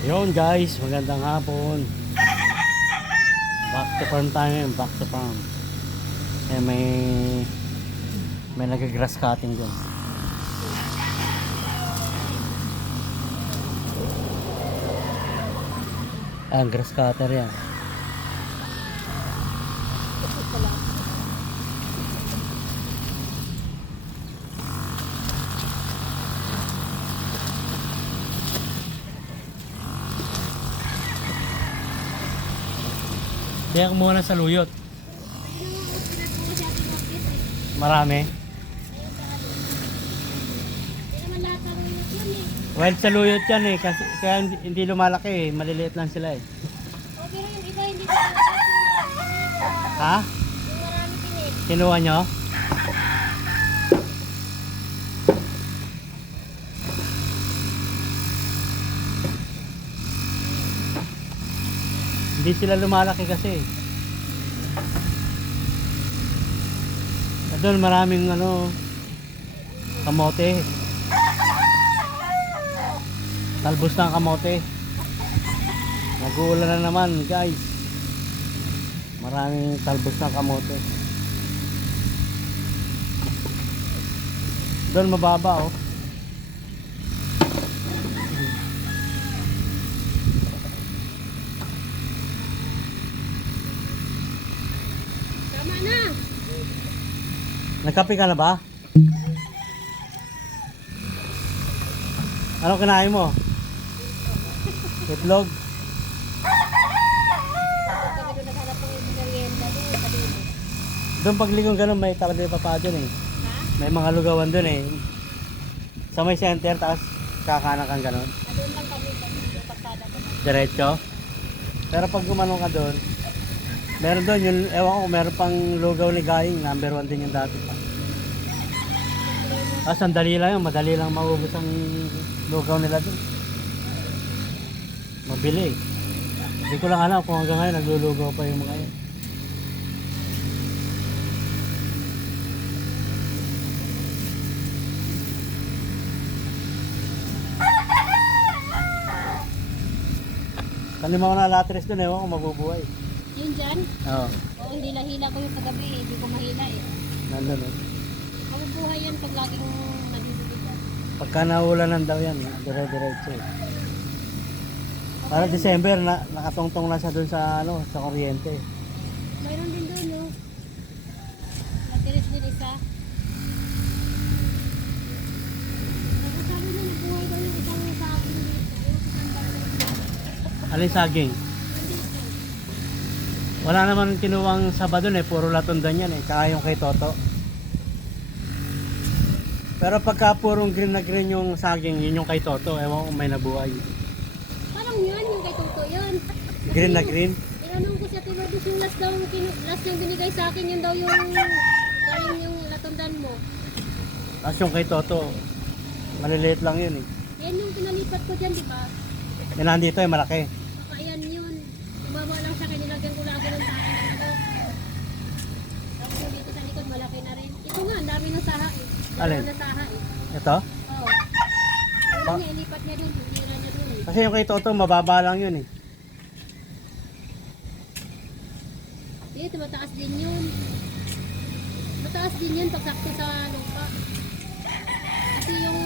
Yun guys, magandang hapon. Back to farm tayo, back to farm. Eh, may nag-grass cutting dyan. Ah, grass cutter yan. Kaya kumuha na sa luyot. Marami. Well, sa luyot yan eh. Kasi, kaya hindi lumalaki eh. Maliliit lang sila eh. Okay, yung iba hindi ko alam. Ha? Yung marami din eh. Kinuha nyo? Hindi sila lumalaki kasi. Doon maraming kamote. Talbos ng kamote. Nag-uulan na naman guys. Maraming talbos ng kamote. Doon mababa oh. Tama na. Nagkape ka na ba? Ano kinain mo? Itlog? Kami doon naghanap ng merienda doon sa dito. Doon pagligong ganun may talaga yung papa dyan eh. Ha? May mga lugawan doon eh. Sa may center, tapos kakanan kang ganun. Doon lang kami sa yung pasada ko. Diretso. Pero pag gumanong ka doon, meron doon yung, ewan ko, meron pang lugaw ni Gaying, number 1 din yung dati pa. Ah, sandali lang yun, madali lang maubos ang lugaw nila doon. Mabili eh. Hindi ko lang alam kung hanggang ngayon naglulugaw pa yung mga yun. Tanimaw na latres doon, ewan ko mabubuhay. Yun dyan? Oo, Oo, hindi hila ko yung kagabi eh. Hindi ko mahila eh. nandun eh. Mabubuhay yan pag laging nabibigyan. Pagka naulanan daw yan, dire-diretso eh. Para December, nakatungtong na siya doon sa, sa kuryente. Mayroon din doon no. Matiris din isa. Tapos sabi na nabuhay daw yung isang sa akin dito. Yung isang bagay. Alin saging? Wala naman kinuwang saba doon eh, puro latundan yan eh, kaya yung kay Toto. Pero pagka purong green na green yung saging, yun yung kay Toto, ewan kung may nabuhay. Parang yun, yung kay Tuto yun. Green na green? Tinanong ko siya, Tilodos, yung last yung binigay sa akin, yun daw yung latundan mo. Tapos yung kay Toto, maliliit lang yun eh. Yan yung pinalipat ko dyan, di ba? Yan nandito eh, malaki. Baka yan yun. Bumaba lang siya, kinilagyan ko lagi ng saha nito. Tapos yung dito sa likod, malaki na rin. Ito nga, ang dami ng saha eh. Alin? Dalawa na saha eh. Ito? Oo. Ayun niya, ilipat niya dun, hinira niya dun eh. Kasi yung kay Toto, mababa lang yun eh. Dito, mataas din yun. Mataas din yun pag sakto sa lupa. Kasi yung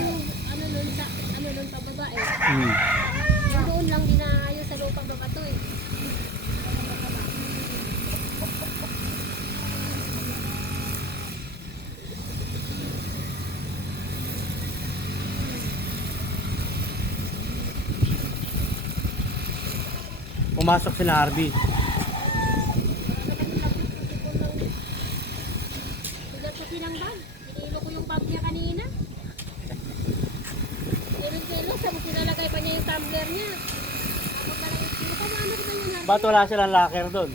ano nun pababa eh. Yung doon lang dinaayos sa lupa baba to eh. Pumasok si na Harvey. Sugat kasi ng bag. Inilo ko yung bag niya kanina. Kilo-kilo, tapos nilalagay pa niya yung tumbler niya. Ako pala yung kilo. Paano ba yun natin? Ba't wala silang locker doon?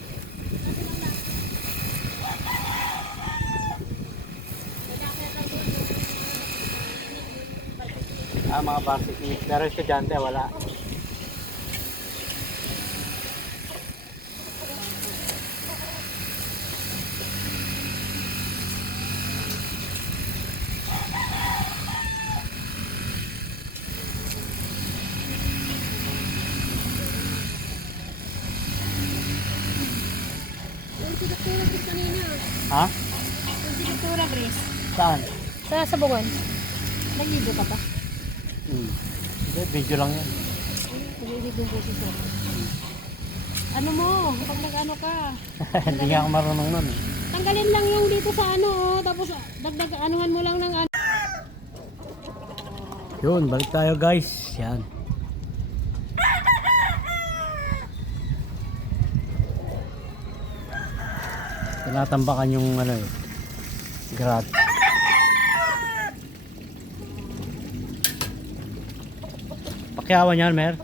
Ah, mga varsity. Pero estudyante, wala. Ha? Yung sinigtura, Grace. Saan? Sa sabungan. Nag-video ka pa? Hindi, video lang yan. Nag-video yung boses mo. Ano mo? Pag nag-ano ka. Hindi nga ako marunong nun. Tanggalin lang yung dito sa ano. Tapos dagdag anuhan mo lang ng ano. Yun, balik tayo guys. Yan. Tinatambakan yung ano eh. Grad. Pakyawan yan, Mer.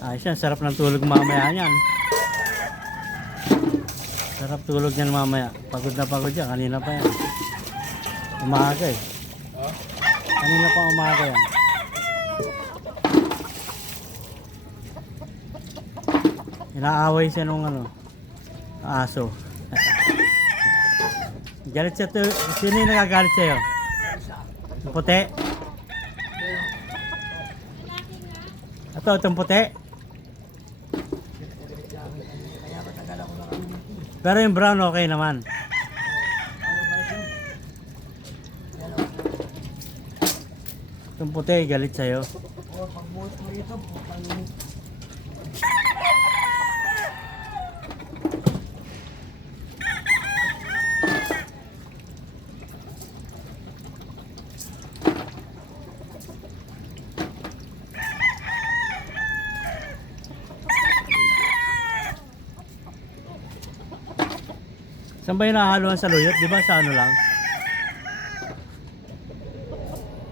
Ayos yan, sarap ng tulog mamaya yan. Sarap tulog yan mamaya. Pagod na pagod yan, kanina pa yan. Umaga eh. Kanina pa umaga yan. Inaaway siya nung ano, aso. Galit siya to. Sino yung nagagalit sa'yo? Yung puti? Itong puti? Pero yung brown okay naman. Itong puti galit sa'yo. Saan ba yung nahahaluan sa luyot? Di ba sa ano lang?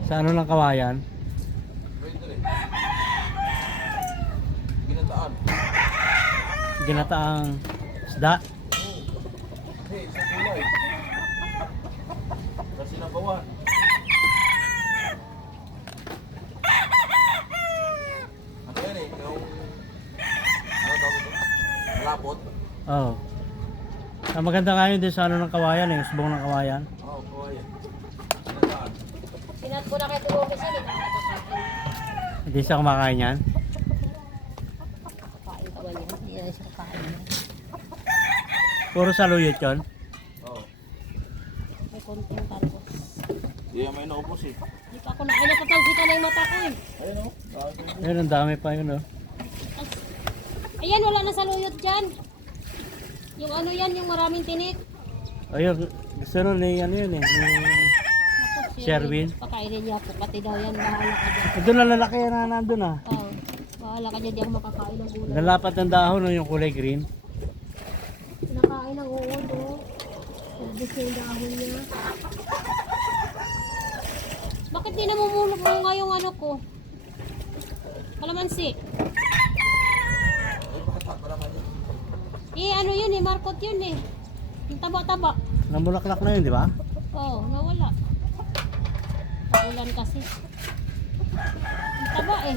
Sa ano lang kawayan? Ginataan. Ginataang isda? Hey, sa kulay. Kasi nabawan. Ano yan eh? Yung... Ano tawag ito? Malapot? Oo. Oh. Maganda nga yun din sa ano ng kawayan eh. Usbong ng kawayan. Oo, kuha yan. Ginataan. Sinat ko na kay Tugo kasi nakakakain. Hindi siya kumakain yan. Kakain ka ba niya? Hindi na siya kakain niya. Puro sa luyot yun. Oo. May konting talbos. Hindi yan may naubos eh. Hindi pa ako na. Ay, napapansitan na yung mata ko eh. Ayun o. Dami. Ayun, ang dami pa yun oh. Ayan, wala na sa luyot dyan. Yung ano yan, yung maraming tinik. Ayun, gusto nun eh, ano yun eh. Naku, Sherwin. Pakainin niya ako. Pati daw yan, bahala ka dyan. Doon na lalaki yan na nandun ah. Oo. Bahala ka dyan, di ako makakain ng gulay. Nalapat ng dahon no, yung kulay green. Nakain ng uod, oh. Ubus yung dahon niya. Bakit di namumulog mo nga yung ano ko? Kalamansi. Ay, bata pa naman yun. Eh, ano yun eh, markot yun eh. Yung taba-taba. Namulaklak na yun, di ba? Oo, nawala. Paulan kasi. Yung taba eh.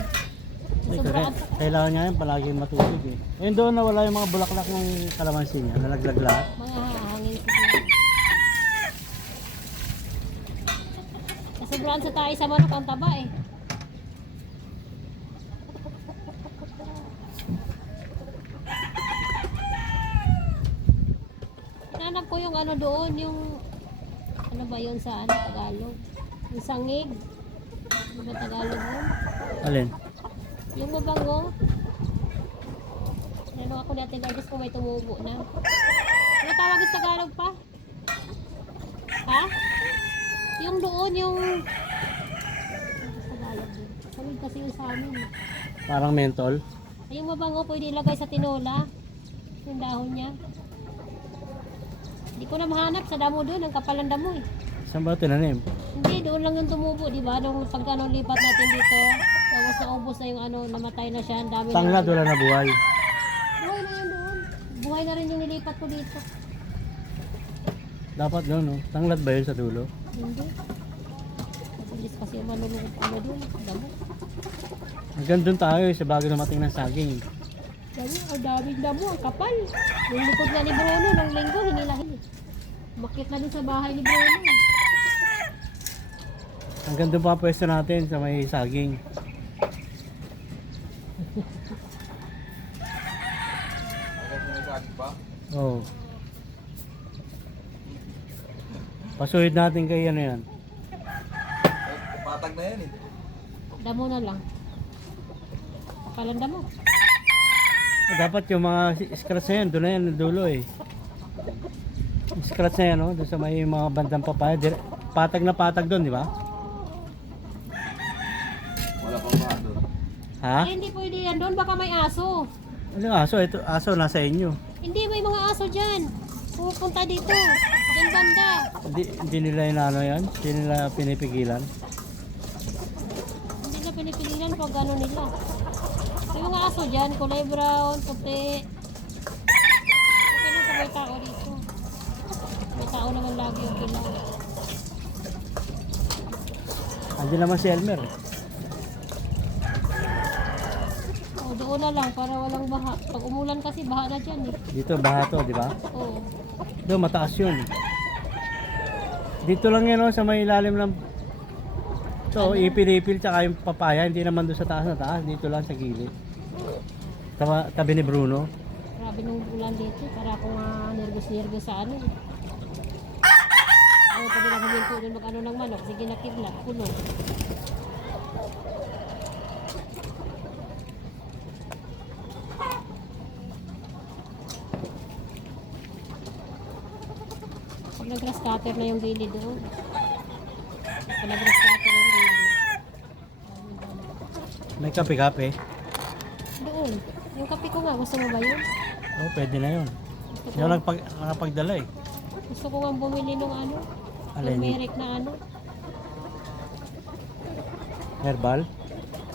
Sobrang Kailangan niya yan palagi matulog eh. Ayun doon nawala yung mga bulaklak ng kalamansi niya. Nalaglag lahat. mga hangin siguro. Sobrang sa tayo sa manok ang taba eh. Hinanap ko yung ano doon, yung ano ba yun sa ano, Tagalog? Yung sangig. Ano ba Tagalog yun? Alin? Yung mabango. Ano ako dati guys kung may tumubo na. Ano tawag sa Tagalog pa? Ha? Yung doon, yung... Ano sa Tagalog yun? Samid kasi yung sa amin. Parang mentol. Yung mabango pwede ilagay sa tinola. Yung dahon niya. Hindi ko na mahanap sa damo doon. Ang kapal ng damo eh. Saan ba tinanim? Hindi, doon lang yung tumubo, di ba? Nung pagka nung lipat natin dito, tapos naubos na yung ano, namatay na siya, ang dami Tanglad, na. wala na buhay. Buhay na yun doon. Buhay na rin yung nilipat ko dito. Dapat doon, no? Tanglad ba yun sa dulo? Hindi. Mabilis kasi yung manulong ano doon, damo. Hanggang doon tayo sa bago dumating ng saging. Damo, ang daming damo, ang kapal. Yung likod na ni Bruno, nung linggo, hinilahin. Makit na dun sa bahay ni Bruno. Hanggang doon pa ang pwesto natin sa may saging. Hanggang sa may saging pa. Oo. Pasuhid natin kay ano yan. Patag na yan eh. Damo na lang. Kapalan damo. Dapat yung mga scratch na yan, doon na yan, dulo eh. Scratch na yan, oh, doon sa may mga bandang papaya. Patag na patag doon, di ba? Wala pang mga doon. Ha? Ay, hindi pwede yan doon. Baka may aso. Ano yung aso? Ito, aso nasa inyo. Hindi, may mga aso dyan. Pupunta dito. Diyan banda. Hindi nila inaano yan? Hindi nila pinipigilan? Hindi na pinipilinan pag gano'n nila. May mga aso dyan. Kulay brown, puti. Okay lang sa may tao dito. May tao naman lagi yung kilaw. Andiyan naman si Elmer. O, doon na lang para walang baha. Pag umulan kasi, baha na dyan eh. Dito, baha to, di ba? Oo. Doon, mataas yun. Dito lang yan, oh, sa may ilalim ng... So, ipil-ipil tsaka yung papaya, hindi naman doon sa taas na taas. Dito lang sa gilid. Tabi ni Bruno. Grabe nung ulan dito. Para akong nervous-nervous sa ano. Ayaw pa nila huminto doon mag-ano ng manok. Sige na kidlat, puno. Pag nag-grass cutter na yung gilid doon. Pag nag-grass cutter na yung gilid. May kape-kape. Doon. Yung kape ko nga. Gusto mo ba yun? Oh, pwede na yun. Gusto ko, Hindi ako nakapagdala eh. gusto ko nga bumili ng ano. Alin? Turmeric na ano. Herbal.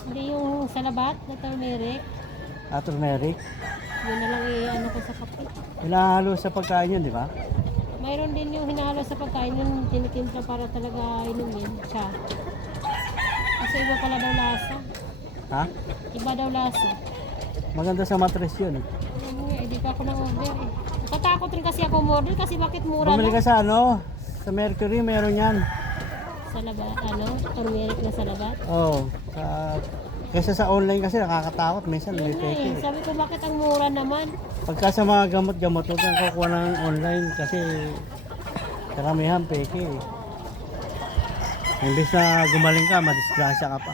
Hindi yung salabat na turmeric. Turmeric. Yun na lang i-ano ko sa kape. Hinahalo sa pagkain yun, di ba? Mayroon din yung hinalo sa pagkain yung tinitimpla para talaga inumin siya. Kasi iba pala daw lasa. Ha? Iba daw lasa. Maganda sa mattress yun. Ano nga, hindi pa ako nang-order eh. Natatakot rin kasi ako umorder kasi bakit mura Bumili lang. ka sa ano? Sa Mercury, meron yan. Salabat, ano? Turmeric na salabat. Oo. Kaysa sa online kasi nakakatakot. Minsan may Yun nga peke. eh. Sabi ko bakit ang mura naman? Pagka sa mga gamot-gamot, huwag kang kukuha ng online kasi karamihan peke eh. Imbis na gumaling ka, madisgrasya ka pa.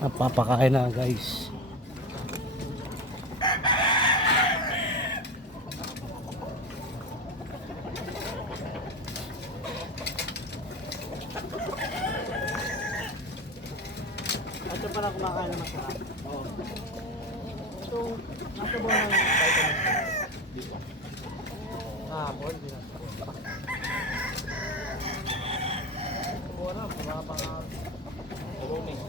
Napapakain na guys. Ito pala kumakain na masarap. Oo. Ito, nasa buwan ng vitamin dito. Buwan din. Buwan na, mga pang roaming.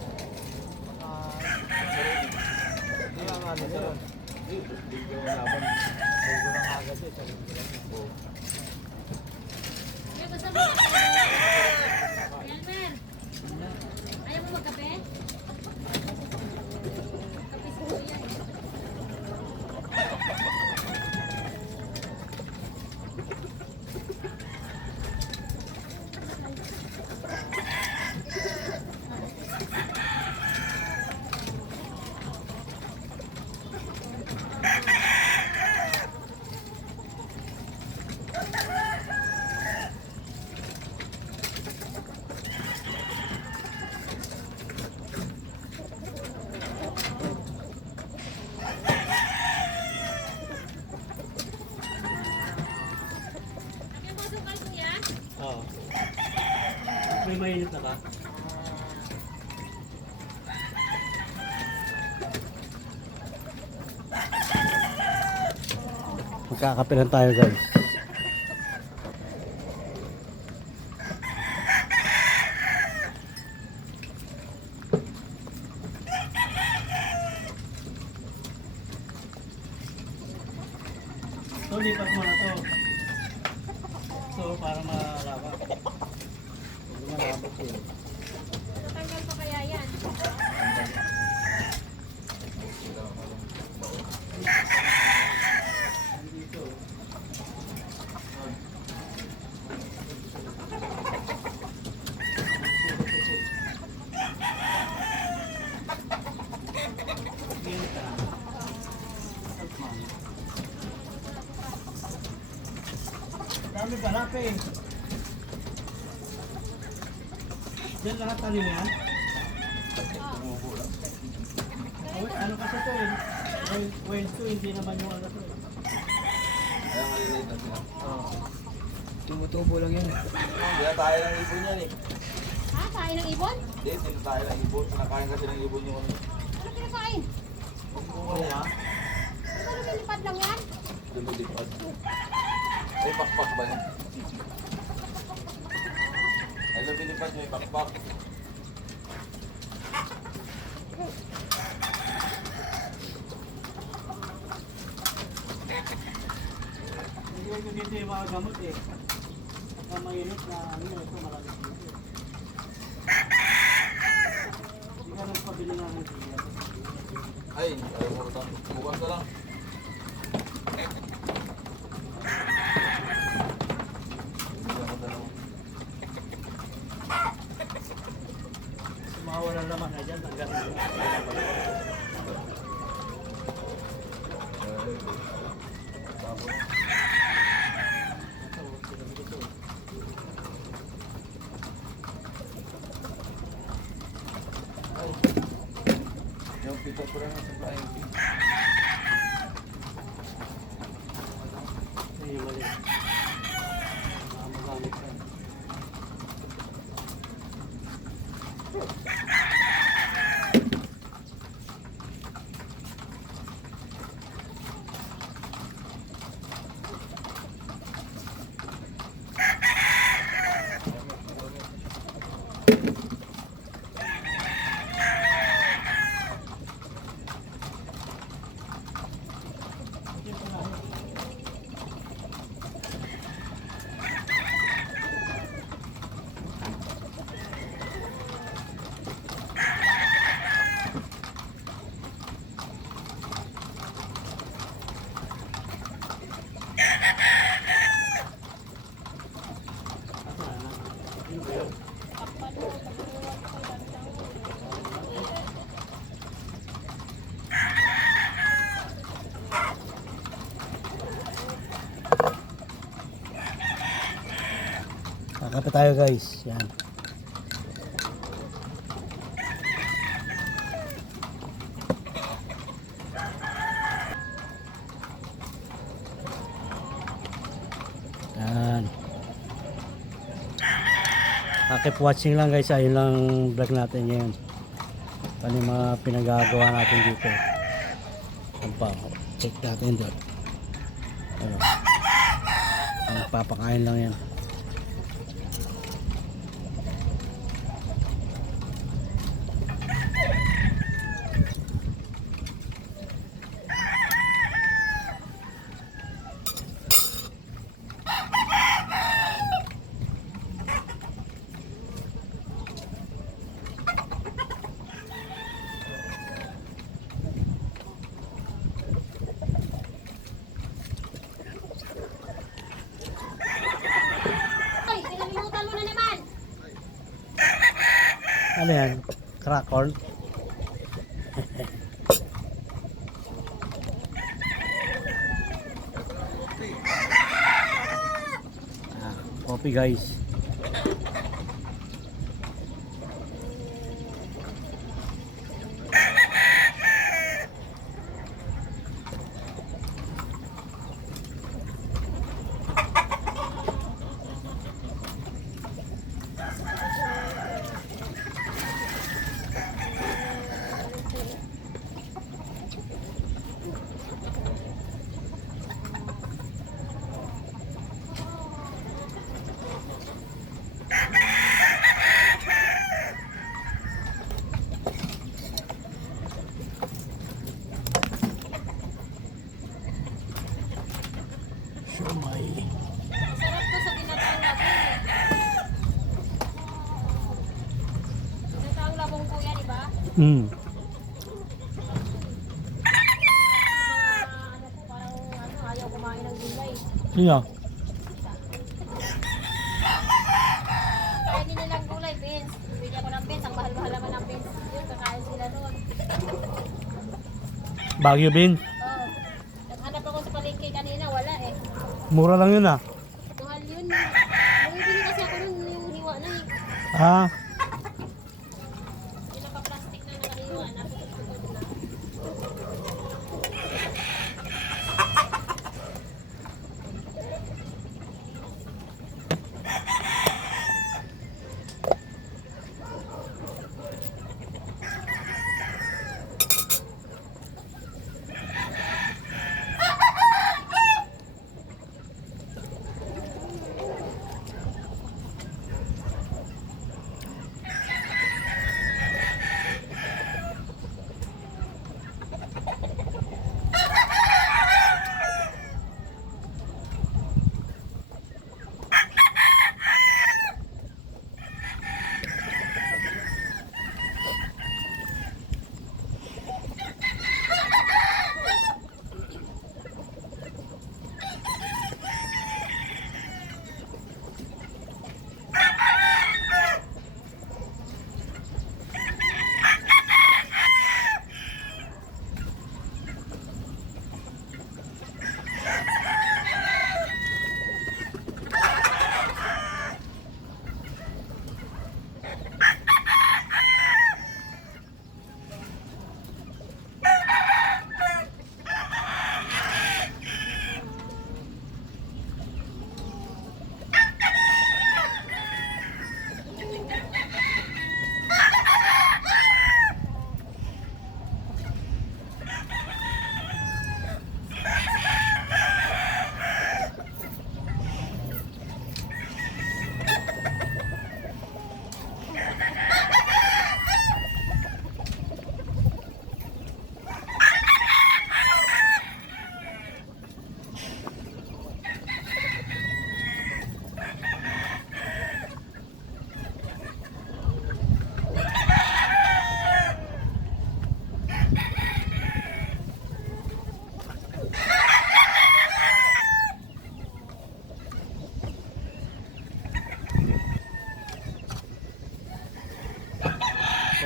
Hindi lang ano yun. Hindi ko laban. Huwag na agad eh. May gusto mo? Elmer, ayaw mo magkape? Kape si Kuya eh. Lagyan mo asukal, Kuya? Oo. May mainit na ba? Magkakape lang tayo guys. lipat mo na to. So, para malaba. Hindi malabot yun. Natanggal pa kaya yan? Dito. Dami pala pa eh. Diyan lahat tanim yan? Ano kasi to eh? Wild to, hindi naman yung ano to eh. Kaya maliliit na sila. Oo. Tumutubo lang yan. Kaya tayo ng ibon yan eh. Ha? Kain ng ibon? Hindi, sino tayo ng ibon. Kinakain kasi ng ibon yung ano. Ano kinakain? Ano niya? Ano lumilipad lang yan? Lumilipad. May pakpak ba yan? Ay, lumilipad may pakpak. Hindi ko dito yung mga gamot eh. Pagka mainit na ano ito malaki dito. Hindi ka nagpabili nga ng tiyan. Ay, ayaw mo ito. Bukas na lang. Hindi ako dalawa. Mga walang laman na dyan, hanggang Tapos, ito, sinabi ko ito. ay. Yung pito ko rin sa flying fish. Ito yung mali. Magamit ka. Kakape tayo guys. Yan. Yan. Keep watching lang guys. Ayun lang vlog natin ngayon. Ano yung mga pinagagawa natin dito. Ang pa. Check natin doon. Ano. Papakain lang yan. Ay, pinalimutan mo na naman! Ano yan? Crackle? Coffee guys. Hmm. Ano po, parang ano, ayaw kumain ng gulay. Sino? Kainin nilang gulay, beans. Bili ako ng beans. Ang mahal-mahal naman ng beans. Yun, kakain sila doon. Baguio Bean. Oo. Naghanap ako sa palengke kanina, wala eh. Mura lang yun ah. Mahal yun. Bumibili kasi ako nun yung hiwa na eh. Ah, Yung naka-plastic na nakahiwa na. Tutugtugod na.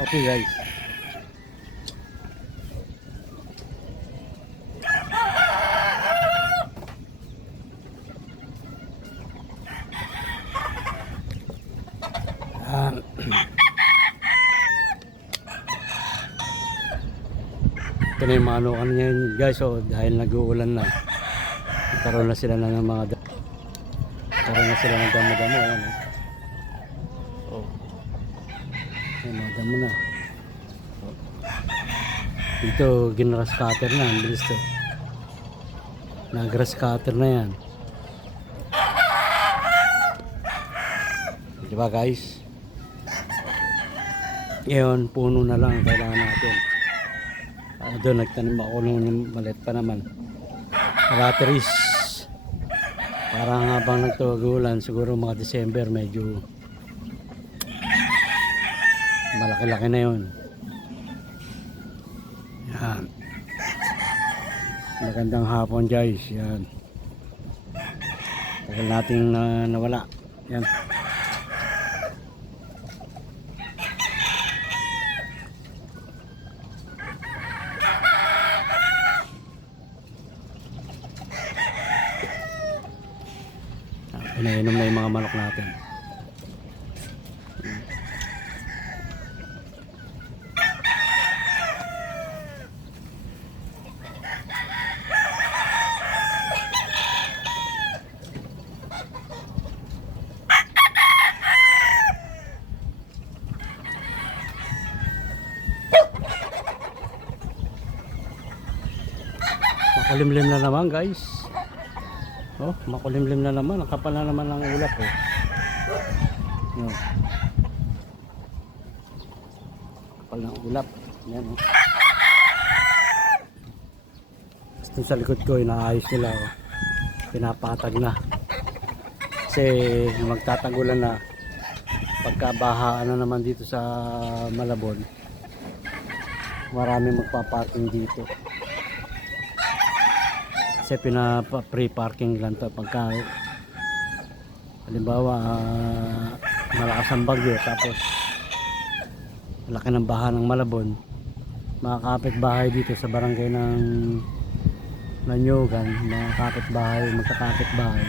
okay guys. Ah, ito na yung mga anukan ngayon guys. So dahil nag-uulan na, nagkaroon na sila ng mga nagkaroon na sila ng damo-damo. Ayan, oh. Ayan, mga damo na. Oh. Dito ginras cutter na, ang bilis to. Nag-grass cutter na yan. Diba guys? Ngayon, puno na lang ang kailangan natin. Doon nagtanim ako ng maliit pa naman. Batteries. Parang habang nagtugulan, siguro mga December, medyo malaki-laki na yun. Yan. Magandang hapon guys. Yan. Tagal nating nawala. Yan. Pinainom na yung mga manok natin. Makulimlim na naman guys. Oh, makulimlim na naman. Ang kapal na naman ng ulap eh. Yun. Kapal ng ulap. Yan oh. Ito sa likod ko, inaayos nila oh. Pinapatag na. Kasi magtatagulan na. Pagkabahaan na naman dito sa Malabon, marami magpa-parking dito. Kasi free parking lang to pagka halimbawa malakas ang bagyo tapos laki ng baha ng Malabon, mga kapitbahay dito sa barangay ng Lanyugan, mga magkakapitbahay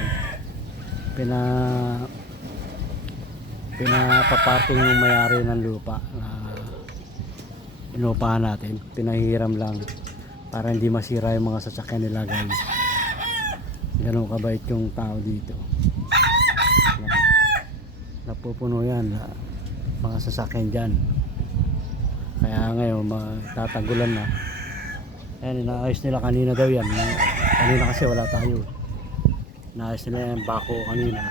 pinapaparking ng may-ari ng lupa na inupahan natin, pinahihiram lang para hindi masira yung mga sasakyan nila guys. Ganun kabait yung tao dito. Yan. Napupuno yan mga sasakyan dyan, kaya ngayon tatagulan na. Ayan, inaayos nila kanina daw yan. Kanina kasi wala tayo. Inaayos nila yung bako kanina,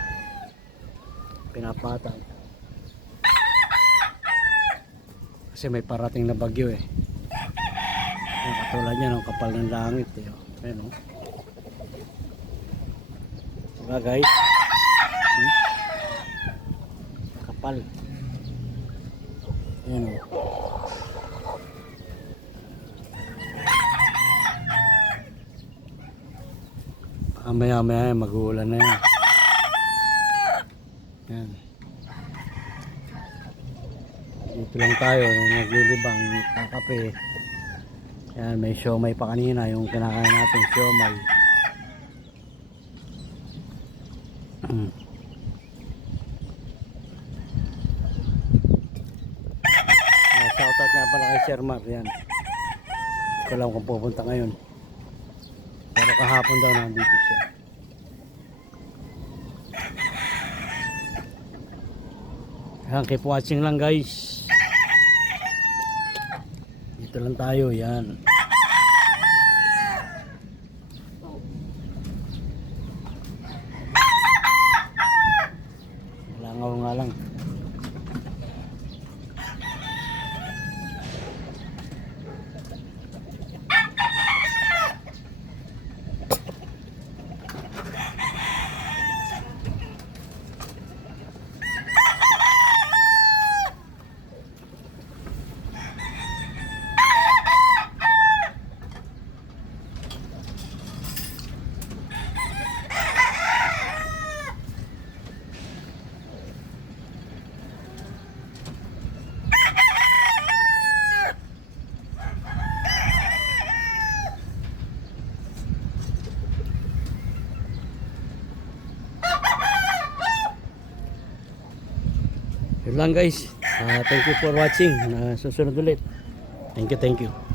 pinapatay kasi may parating na bagyo eh. Ayan, katulad niya ng kapal ng langit eh. Ayan, oh. Diba guys, kapal. Ayan, oh. Maya mag-uulan na yan. Yan. Dito lang tayo naglilibang kakape. Yan, may siomay pa kanina yung kinakain natin, siomay. Shoutout nga pala kay Sir Mark. Yan, hindi ko alam kung pupunta ngayon, pero kahapon daw nandito siya. Yan, keep watching lang guys. Dito lang tayo, yan. Langaw nga lang. Yun lang guys. Thank you for watching. Susunod ulit. Thank you.